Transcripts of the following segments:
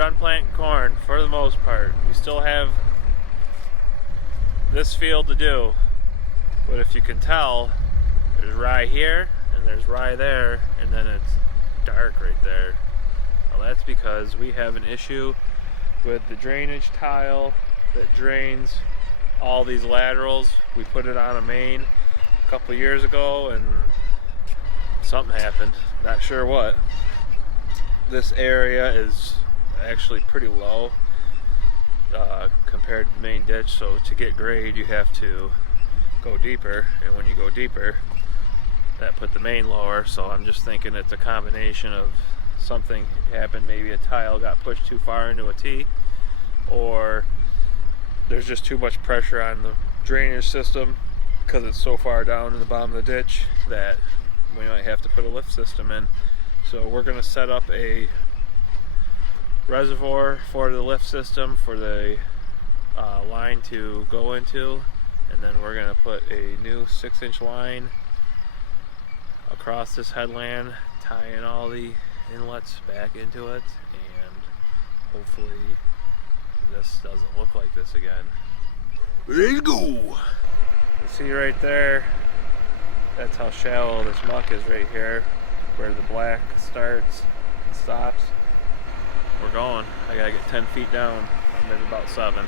done planting corn for the most part. We still have this field to do, but if you can tell, there's rye here and there's rye there, and then it's dark right there. Well, that's because we have an issue with the drainage tile that drains all these laterals. We put it on a main a couple years ago and something happened, not sure what. This area is actually pretty low compared to the main ditch, so to get grade you have to go deeper, and when you go deeper that put the main lower. So I'm just thinking it's a combination of something happened, maybe a tile got pushed too far into a T, or there's just too much pressure on the drainage system because it's so far down in the bottom of the ditch that we might have to put a lift system in. So we're going to set up a reservoir for the lift system for the line to go into, and then we're going to put a new 6-inch line across this headland, tie in all the inlets back into it, and hopefully this doesn't look like this again. Let's go! See right there, that's how shallow this muck is right here, where the black starts and stops. We're going. I gotta get 10 feet down. I'm at about 7.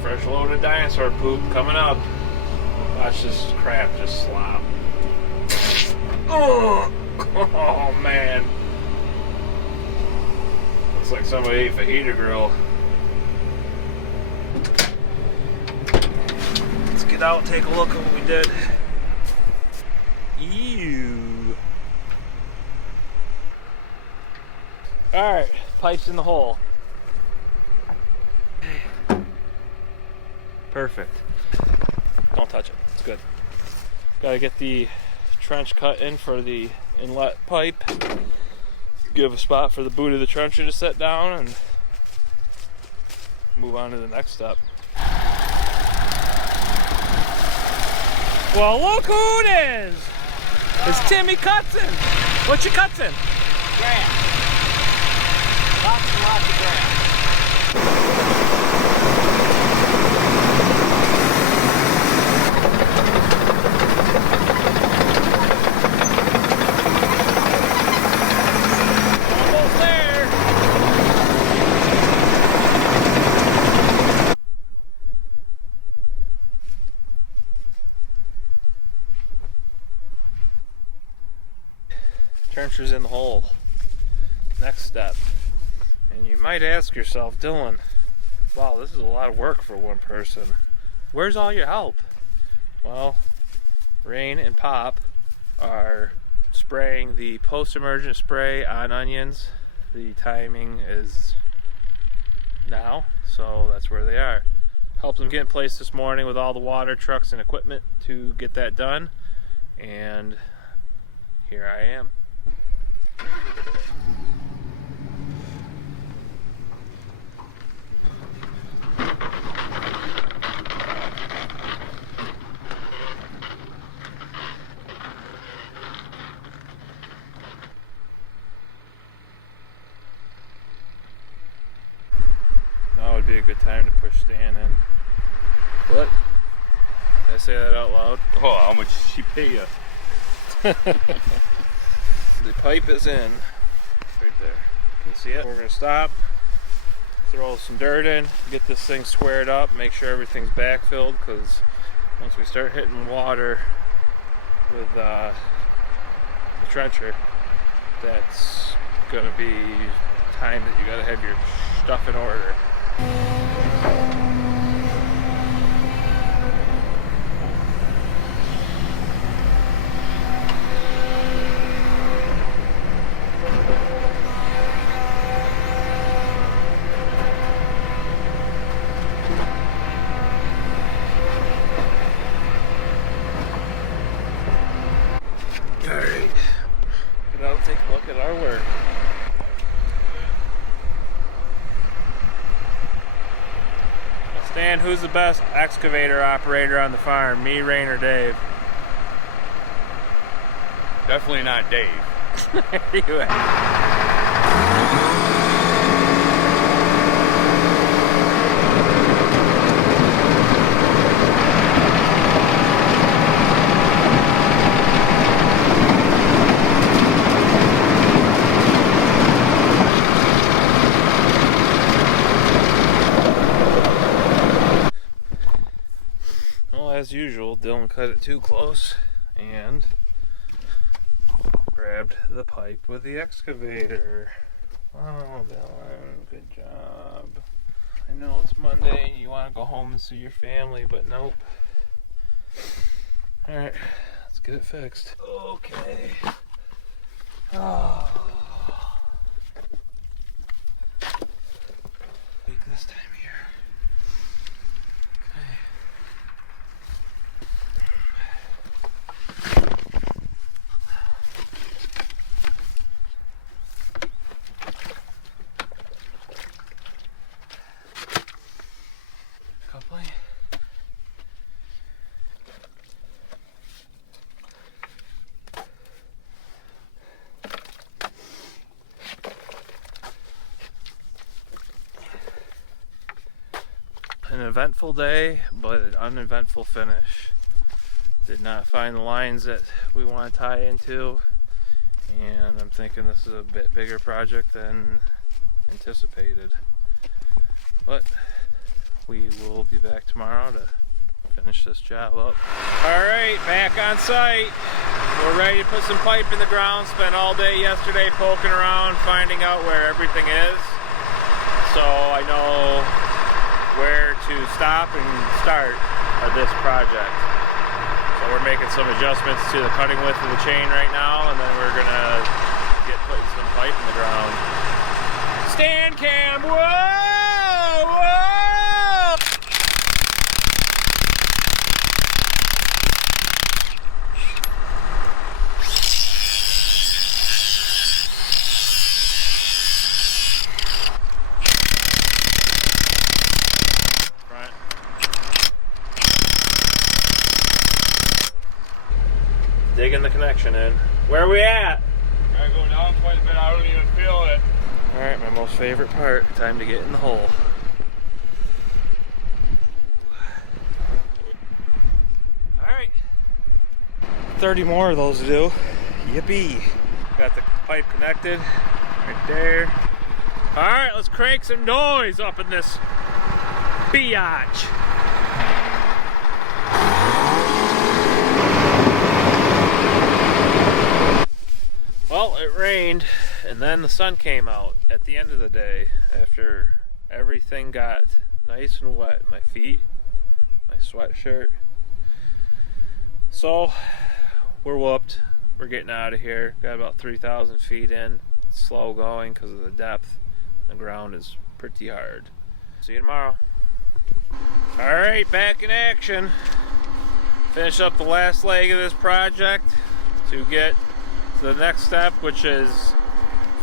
Fresh load of dinosaur poop coming up. Watch this crap just slop. Oh man. Looks like somebody ate fajita grill. Let's get out and take a look at what we did. Ew. Alright, pipes in the hole. Perfect. Don't touch it. It's good. Gotta get the trench cut in for the inlet pipe. Give a spot for the boot of the trencher to set down and move on to the next step. Well, look who it is! It's Timmy Cutson. What you cutsin'? Grass. Lots and lots of grass. Trencher's in the hole. Next step. And you might ask yourself, Dylan, wow, this is a lot of work for one person. Where's all your help? Well, Rain and Pop are spraying the post-emergent spray on onions. The timing is now, so that's where they are. Helped them get in place this morning with all the water trucks and equipment to get that done, and here I am. Now would be a good time to push Stan in. What? Did I say that out loud? Oh, how much did she pay you? The pipe is in right there. Can you see it? We're gonna stop, throw some dirt in, get this thing squared up, make sure everything's backfilled, because once we start hitting water with the trencher, that's gonna be time that you gotta have your stuff in order. of work. Stan, who's the best excavator operator on the farm? Me, Rain, or Dave? Definitely not Dave. Anyway. As usual, Dylan cut it too close and grabbed the pipe with the excavator. Oh, Dylan, good job. I know it's Monday and you want to go home and see your family, but nope. Alright, let's get it fixed. Okay. Oh. This time here. An eventful day, but an uneventful finish. Did not find the lines that we want to tie into, and I'm thinking this is a bit bigger project than anticipated. But we will be back tomorrow to finish this job up. Alright, back on site. We're ready to put some pipe in the ground. Spent all day yesterday poking around, finding out where everything is. So I know where to stop and start of this project. So we're making some adjustments to the cutting width of the chain right now, and then we're gonna get putting some pipe in the ground. Stand cam, whoa, whoa! Digging the connection in. Where are we at? I go down quite a bit, I don't even feel it. Alright, my most favorite part. Time to get in the hole. Alright. 30 more of those to do. Yippee. Got the pipe connected right there. Alright, let's crank some noise up in this biatch. Well, it rained, and then the sun came out at the end of the day after everything got nice and wet. My feet, my sweatshirt. So, we're whooped. We're getting out of here. Got about 3,000 feet in. Slow going because of the depth. The ground is pretty hard. See you tomorrow. Alright, back in action. Finish up the last leg of this project to get the next step, which is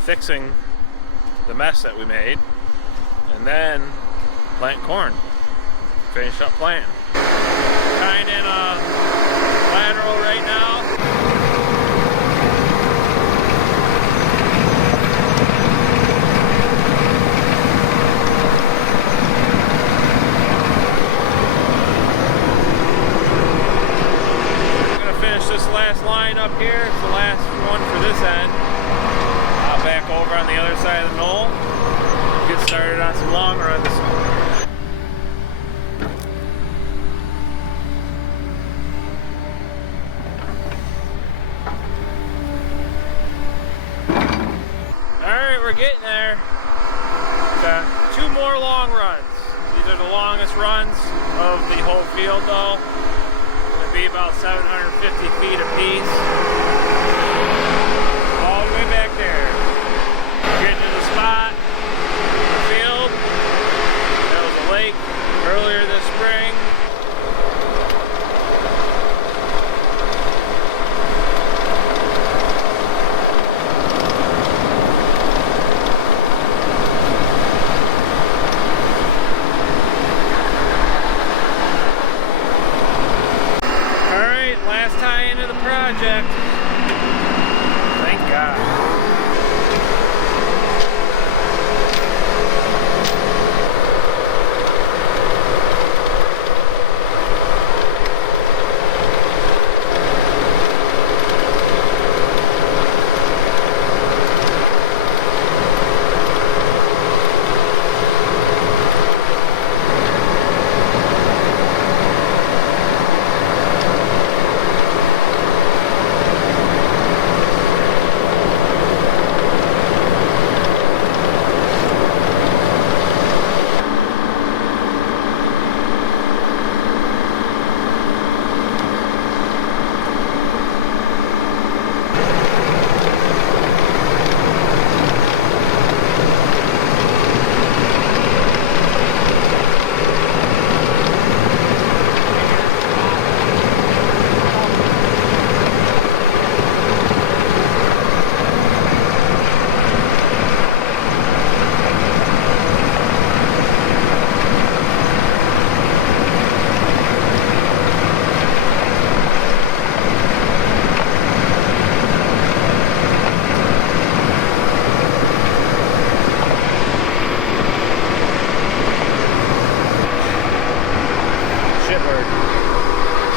fixing the mess that we made, and then plant corn. Finish up planting. Kind in a lateral right now. This last line up here, it's the last one for this end. I'll back over on the other side of the knoll, get started on some long runs. Alright, we're getting there. Got 2 more long runs. These are the longest runs of the whole field though. Be about 750 feet apiece. All the way back there. Getting to the spot, the field. There was a lake earlier this spring. end of the project. Thank God.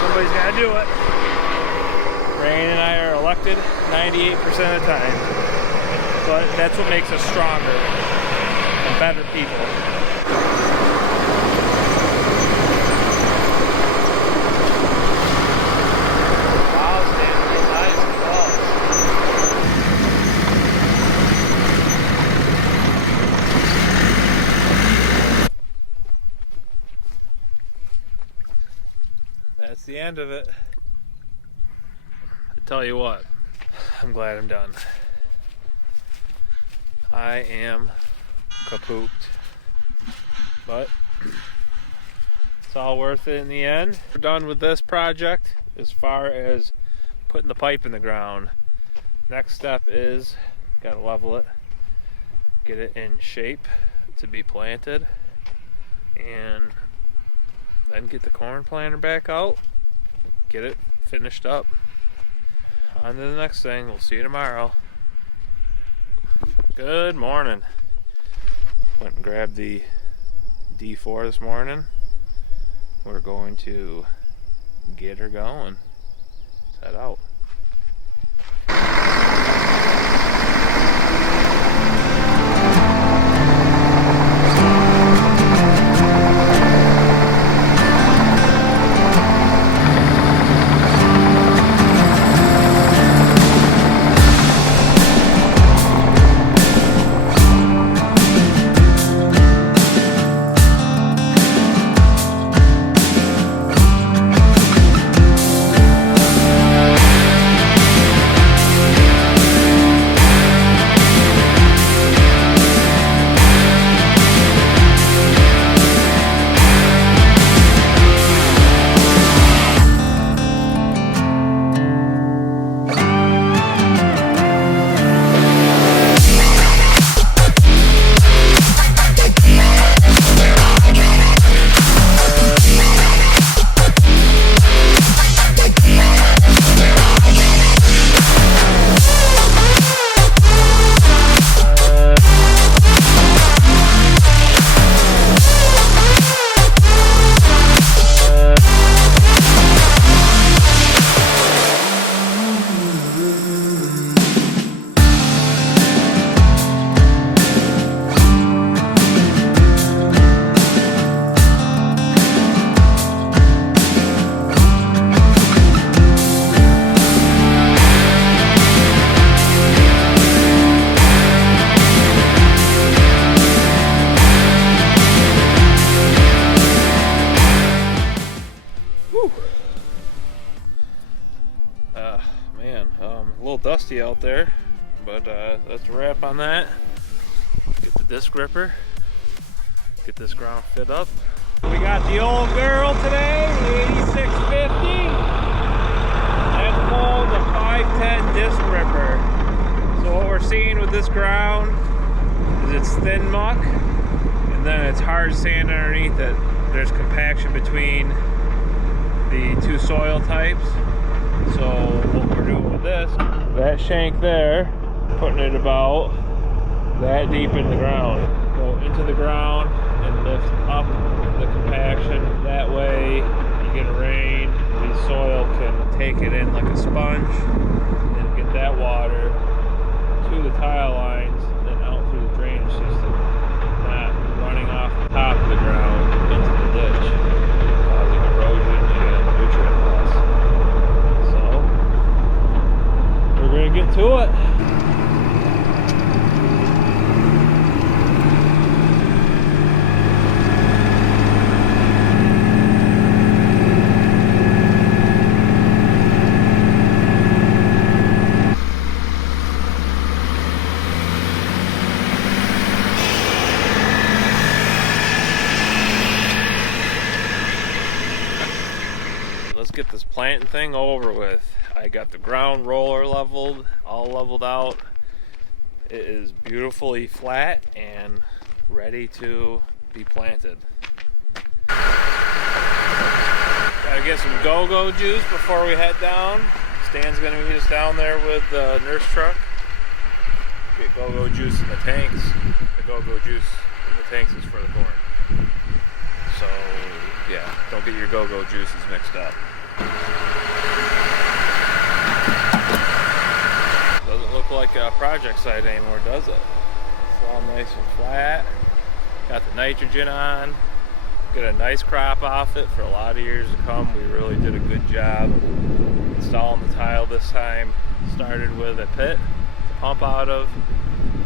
Somebody's got to do it. Rain and I are elected 98% of the time. But that's what makes us stronger and better people. Wow, standing real nice and tall. That's the end of it. I tell you what, I'm glad I'm done. I am kapooped. But it's all worth it in the end. We're done with this project as far as putting the pipe in the ground. Next step is gotta level it, get it in shape to be planted, and then get the corn planter back out, get it finished up. On to the next thing. We'll see you tomorrow. Good morning. Went and grabbed the D4 this morning. We're going to get her going. Let's head out. A little dusty out there, but that's a wrap on that. Get the disc ripper, get this ground fit up. We got the old girl today, the 8650. That's called the 510 disc ripper. So what we're seeing with this ground is it's thin muck, and then it's hard sand underneath it. There's compaction between the two soil types. So what we're doing with this, that shank there, putting it about that deep in the ground. Go into the ground and lift up the compaction. That way you get a rain, the soil can take it in like a sponge and get that water to the tile lines and then out through the drainage system, not running off the top of the ground into the ditch, causing erosion and nutrient loss. So we're going to get to it. Let's get this planting thing over with. I got the ground roller leveled, all leveled out. It is beautifully flat and ready to be planted. Gotta get some go-go juice before we head down. Stan's gonna meet us down there with the nurse truck. Get go-go juice in the tanks. The go-go juice in the tanks is for the corn. So yeah, don't get your go-go juices mixed up. Doesn't look like a project site anymore, does it? It's all nice and flat. Got the nitrogen on. Get a nice crop off it for a lot of years to come. We really did a good job installing the tile this time. Started with a pit to pump out of.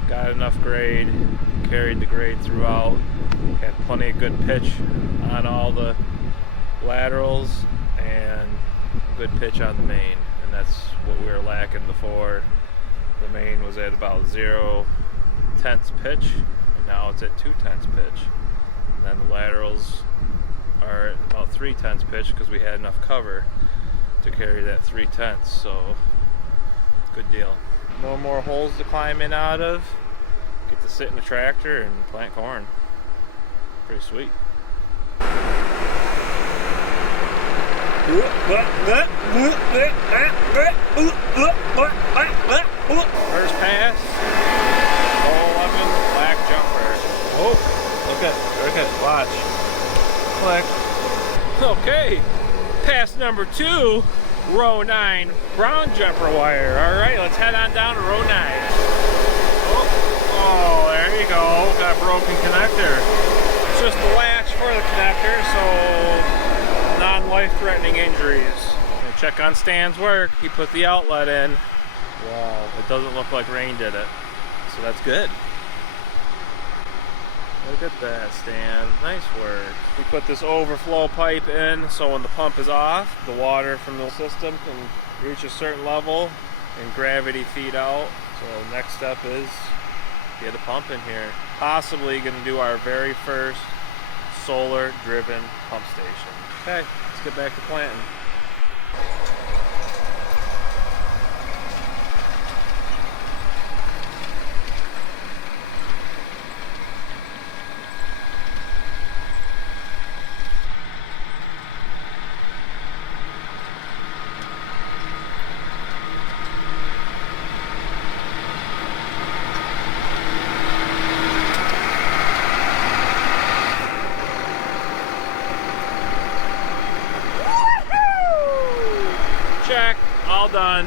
Got enough grade. Carried the grade throughout. Had plenty of good pitch on all the laterals and good pitch on the main, and that's what we were lacking before. The main was at about 0/10 pitch, and now it's at 2/10 pitch. And then the laterals are at about 3/10 pitch because we had enough cover to carry that 3/10. So good deal. No more holes to climb in out of. Get to sit in the tractor and plant corn. Pretty sweet. First pass, hole 11, black jumper. Oh, look at, watch. Click. Okay, pass number 2, row 9, brown jumper wire. All right, let's head on down to row 9. Oh, there you go, got a broken connector. It's just the latch for the connector, so non-life-threatening injuries. Gonna check on Stan's work. He put the outlet in. Wow, it doesn't look like rain did it, so that's good. Look at that, Stan. Nice work. We put this overflow pipe in, so when the pump is off, the water from the system can reach a certain level and gravity feed out. So the next step is get a pump in here. Possibly gonna do our very first solar driven pump station. Okay, let's get back to planting. Check, all done.